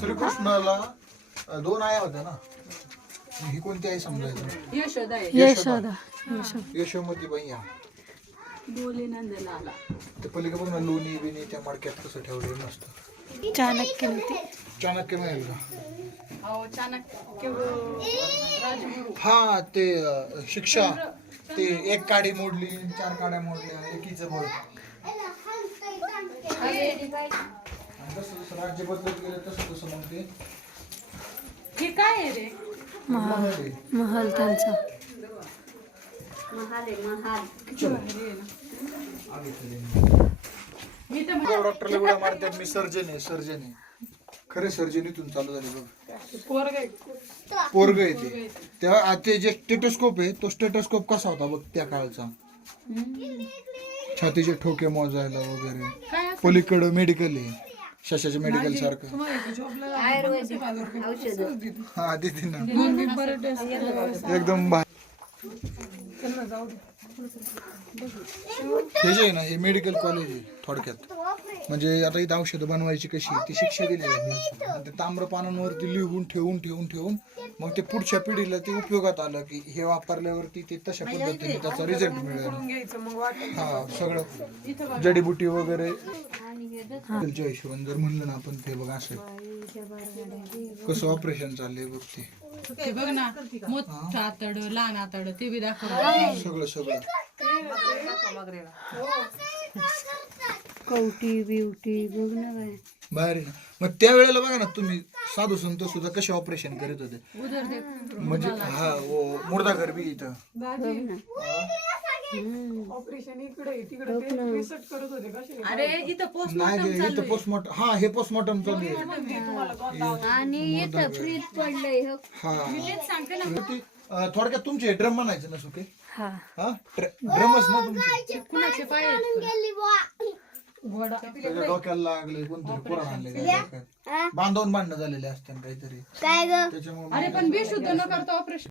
श्रीकृष्णाला अं, दोन आया होत्या ना. मग ही कोणती आई समजायचं? यशोदा आहे. यशोदा. यशोदा. यशोमती बाई या. बोले ते पलीकडे बघ ना लोणी बिनी त्या मडक्यात कसं ठेवलं मस्त चाणक्य ते चाणक्य मिळेल का? अहो चाणक्य राजगुरू. हा ते अं, शिक्षा. ते एक काडी मोडली चार काड्या मोडल्या एकीचं आणि जसं जसं राज्य बदलत गेलं तसं तसं मग ते हे काय आहे रे? महाल. महल त्यांचा. आगे चले. मी तर डॉक्टरला उड्या मारतात मी सर्जन आहे सर्जन आहे. खरे सर्जन इथून चालू झाले बघ. पोरग आहे. पोरग आहे ते. तेव्हा आ ते जे स्टेटोस्कोप आहे तो स्टेटोस्कोप कसा होता बघ त्या काळचा? छातीचे ठोके मोजायला वगैरे. काय पलीकडं मेडिकल आहे. शशाच्या मेडिकल सारखं. हा देते ना. एकदम हे जे आहे ना हे मेडिकल कॉलेज आहे थोडक्यात. म्हणजे आता इथं औषधं बनवायची कशी ती शिक्षा दिली आहे. आणि ते ताम्र पानांवरती लिहून ठेवून ठेवून ठेवून मग ते पुढच्या पिढीला ते उपयोगात आलं की हे वापरल्यावरती ते तशा पद्धतीने त्याचा रिझल्ट मिळेल. हा सगळं. जडीबुटी वगैरे. च्या हिशोबाने जर म्हणलं ना आपण ते बघ असं. कसं ऑपरेशन चाललंय बघ ते. ते बघ ना. मोठं आतड लहान आतड ते बी दाखव. सगळं सगळं. कवटी बिवटी बघ ना बाय बाहेर आहे ना मग त्या वेळेला बघा ना तुम्ही साधू संत सुद्धा कसे ऑपरेशन करीत होते. म्हणजे हा ओ मुर्दा घर बी इथं. अरे इथं पोस्ट नाही गे, इथं पोस्टमॉर्टम हा हे पोस्टमॉर्टम चालू आहे. आणि इथं फ्रीज पडलंय हो. हा. सांगते ना. ती, अं, थोडक्यात तुमचे ड्रम म्हणायचे ना सुके? हा. हा? ड्रमच ना तुमचे? कुणाचे पाय त्याच्या डोक्याला लागले कोणतरी कुराण आणले त्याच्या डोक्यात. बांधवून भांडणं झालेले असतात काहीतरी. काय ग? त्याच्यामुळे अरे पण बेशुद्ध न करता ऑपरेशन